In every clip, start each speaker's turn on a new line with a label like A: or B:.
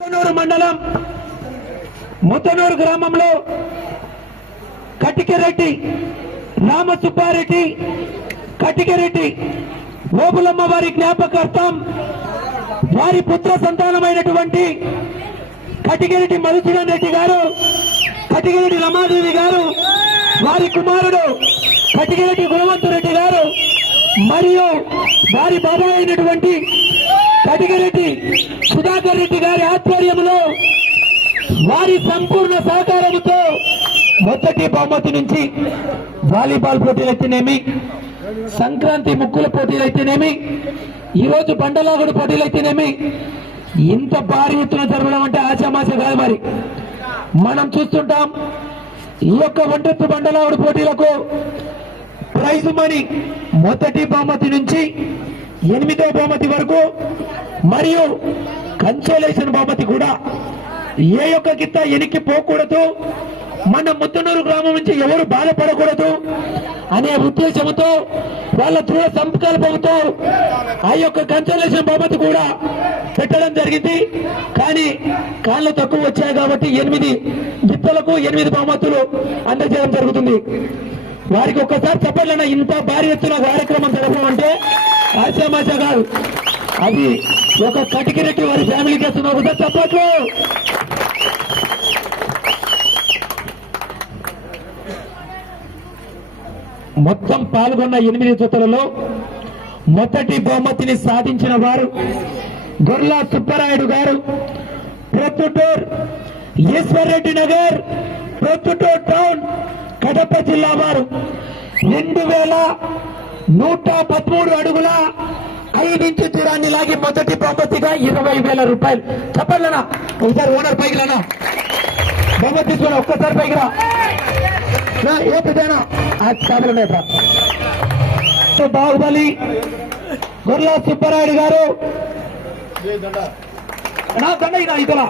A: ముత్తనూరు మండలం ముత్తనూరు గ్రామంలో కటికెరెడ్డి రామసుబ్బారెడ్డి కటికెరెడ్డి లోపులమ్మ వారి జ్ఞాపకార్థం వారి పుత్ర సంతానమైనటువంటి కటికెరెడ్డి మధుసూదన్ రెడ్డి గారు కటికెరెడ్డి రమాదేవి గారు వారి కుమారుడు కటికెరెడ్డి గుణవంతురెడ్డి గారు మరియు వారి బాబాయ్ అయినటువంటి కటికెరెడ్డి సుధాకర్ రెడ్డి గారి ఆధ్వర్యంలో వారి సంపూర్ణ సహకారంతో మొదటి బహుమతి నుంచి వాలీబాల్ పోటీలు అయితేనేమి సంక్రాంతి ముక్కుల పోటీలు అయితేనేమి ఈరోజు బండలాగుడు పోటీలు అయితేనేమి ఇంత భారీ ఎత్తున జరగడం అంటే ఆశామాష కాదు మరి. మనం చూస్తుంటాం ఈ యొక్క ఒంటెత్తు బండలాగుడు పోటీలకు ప్రైజ్ మనీ మొదటి బహుమతి నుంచి ఎనిమిదో బహుమతి వరకు మరియు కన్సోలేషన్ బహుమతి కూడా ఏ యొక్క గిత్త ఎనికి పోకూడదు. మన ముత్తనూరు గ్రామం నుంచి ఎవరు బాధపడకూడదు అనే ఉద్దేశంతో వాళ్ళ దృఢ సంకల్పంతో ఆ యొక్క కన్సోలేషన్ బహుమతి కూడా పెట్టడం జరిగింది. కానీ కాళ్ళు తక్కువ వచ్చాయి కాబట్టి ఎనిమిది గిత్తలకు ఎనిమిది బహుమతులు అందజేయడం జరుగుతుంది. వారికి ఒక్కసారి చెప్పాలన్నా ఇంత భారీ ఎత్తున కార్యక్రమం జరగడం అంటే? ఆశామాష కాదు అది ఒక కటికిరెడ్డి వారి ఫ్యామిలీకి వస్తున్న ఒకసారి చప్పట్లు మొత్తం పాల్గొన్న ఎనిమిది జతలలో మొదటి బహుమతిని సాధించిన వారు గొర్లా సుబ్బరాయుడు గారు ప్రొద్దుటూర్ ఈశ్వర్రెడ్డి నగర్ ప్రొద్దుటూర్ టౌన్ కడప జిల్లా వారు. రెండు వేల నూట పదమూడు అడుగుల ఐదించి తీరాన్ని లాగి మొదటి బహుమతిగా ఇరవై వేల రూపాయలు. చెప్పలేనా ఒకసారి ఓనర్ పైకి లేనా బహుమతి తీసుకున్నా ఒక్కసారి పైకి రా. ఏ పెద్దనా ఆ సో బాహుబలి గొర్లా సుబ్బరాయుడు గారు. నా దండ ఇదా ఇతర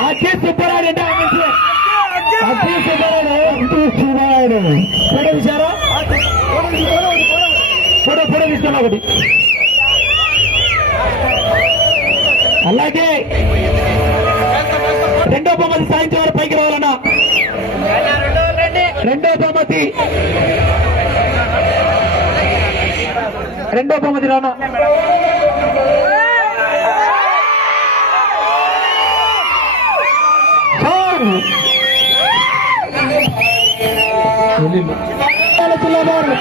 A: అజయ్ సుబ్బరాయుడు అంటే ఆ మనిషి. అజయ్ సుబ్బరాయుడు అజయ్ సుబ్బరాయుడు ఫోటో తీశారా ఫోటో ఒకటి. అలాగే రెండో బహుమతి సాధించే వారు పైకి రావాలన్నా. రెండో బహుమతి. రెండో బహుమతి రానా? సార్. జిల్లా వారు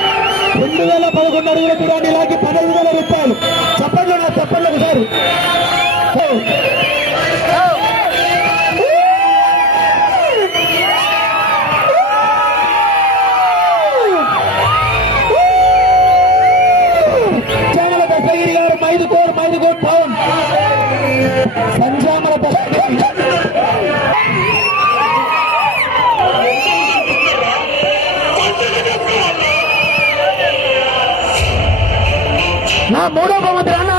A: రెండు వేల పదకొండు అడుగుల దూరాన్ని లాగి పదహైదు వేల రూపాయలు చెప్పండి నా చెప్పండి ఒకసారి. చామల దశగిరి గారు మైదుకోర్ మైదుకోర్ టౌన్. సంజామల దశగిరి. నా మూడో బహుమతి రానా?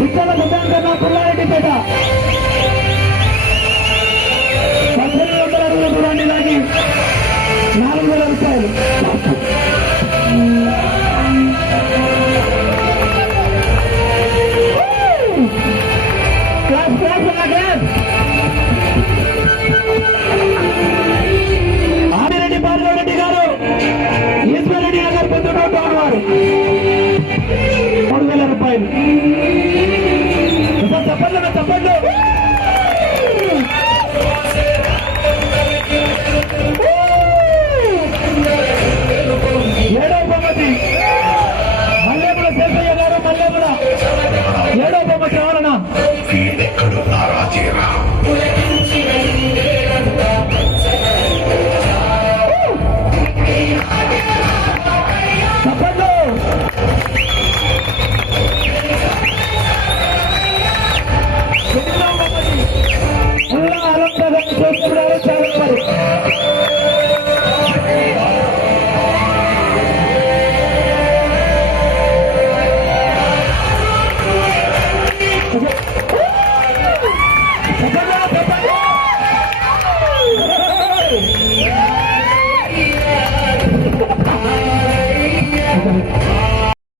A: విత్తన సిద్ధాంతన్న పుల్లారెడ్డిపేట. పద్దెనిమిది వందల అడుగుల దూరాన్ని లాగి నాలుగు వేల రూపాయలు. Thank you.